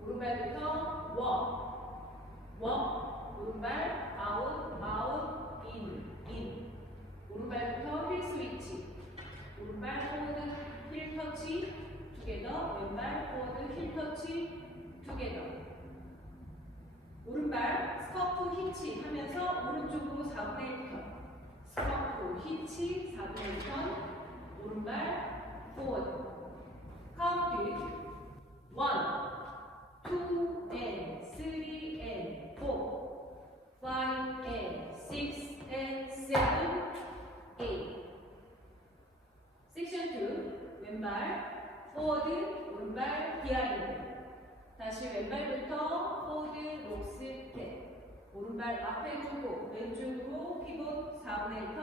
오른발부터 walk, 오른발 out, in. 오른발부터 힐 스위치, 오른발 포워드 힐 터치, together, 왼발 포워드 힐 터치, together. 오른발 스커프 히치 하면서 오른쪽으로 4분의 1턴, 스커프 히치 4분의 1턴, 오른발 포워드. 카운트 1, 2 and 3 and 4, 5 and 6 and 7, 8. 섹션 2, 왼발 포워드, 오른발 비하인드. 다시 왼발부터 포워드 록 스텝, 오른발 앞에 두고 왼쪽으로 피봇 4분의 1턴,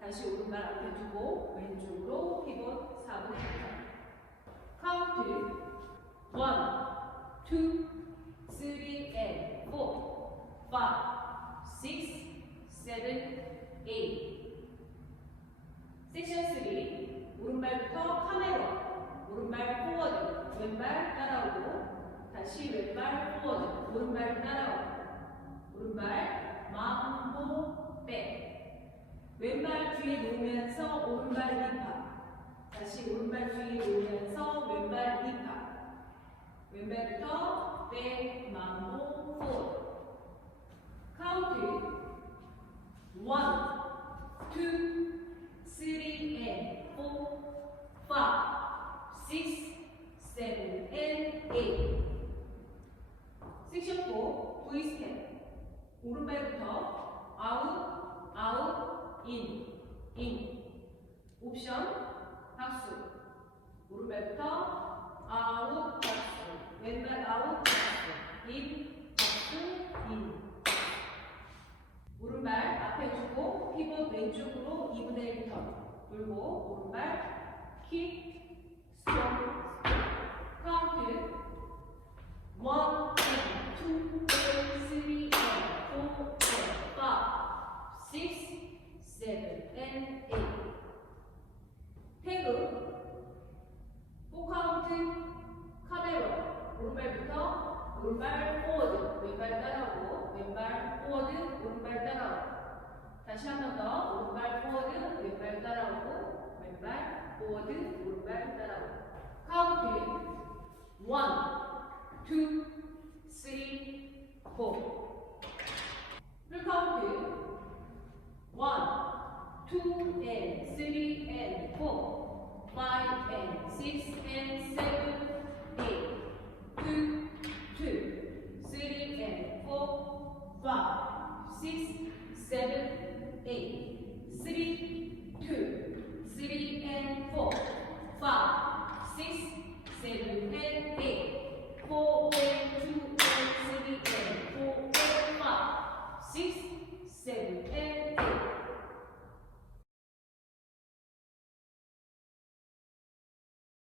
다시 오른발 앞에 두고 왼쪽으로 피봇 4분의 1턴. 카운트 1, 2, 3 and 4, 5, 6, 7, 8. 섹션 3, 오른발부터 카메라, 오른발 포워드, 왼발 따라오고, 다시 왼발 포워드, 오른발 따라오고, 오른발 마음보 백, 왼발 뒤에 놓으면서 오른발 립합, 다시 오른발 뒤에 놓으면서 왼발 립합, 왼발부터 백, 마음보 포워드. 카운트 1, 2, 3 and 4, 5, 6, 7 and 8. 섹션 4, V 스텝. 오른발부터 아웃, 인. 옵션, 박수. 오른발부터 아웃, 박수. 왼발 아웃, 박수. 인, 박수, 인. 오른발 앞에 두고 피봇 왼쪽으로 2분의 1 턴. 돌고 오른발 킥, 스트롱. 카운트 1, 2, 3, 4, 5, 6, 7 and 8. 태그 4카운트 카메라. 오른발부터 오른발 포워드, 왼발 따라오고, 왼발 포워드, 오른발 따라오고. 다시 한 번 더 오른발 포워드, 왼발 따라오고, 왼발 포워드, 오른발 따라오고. 카운트 1, 2, 3, 4. 풀 카운트 1, 2 and 3 and 4, 5 and 6 and 7, 8. 2, 3 and 4, 5, 6, 7,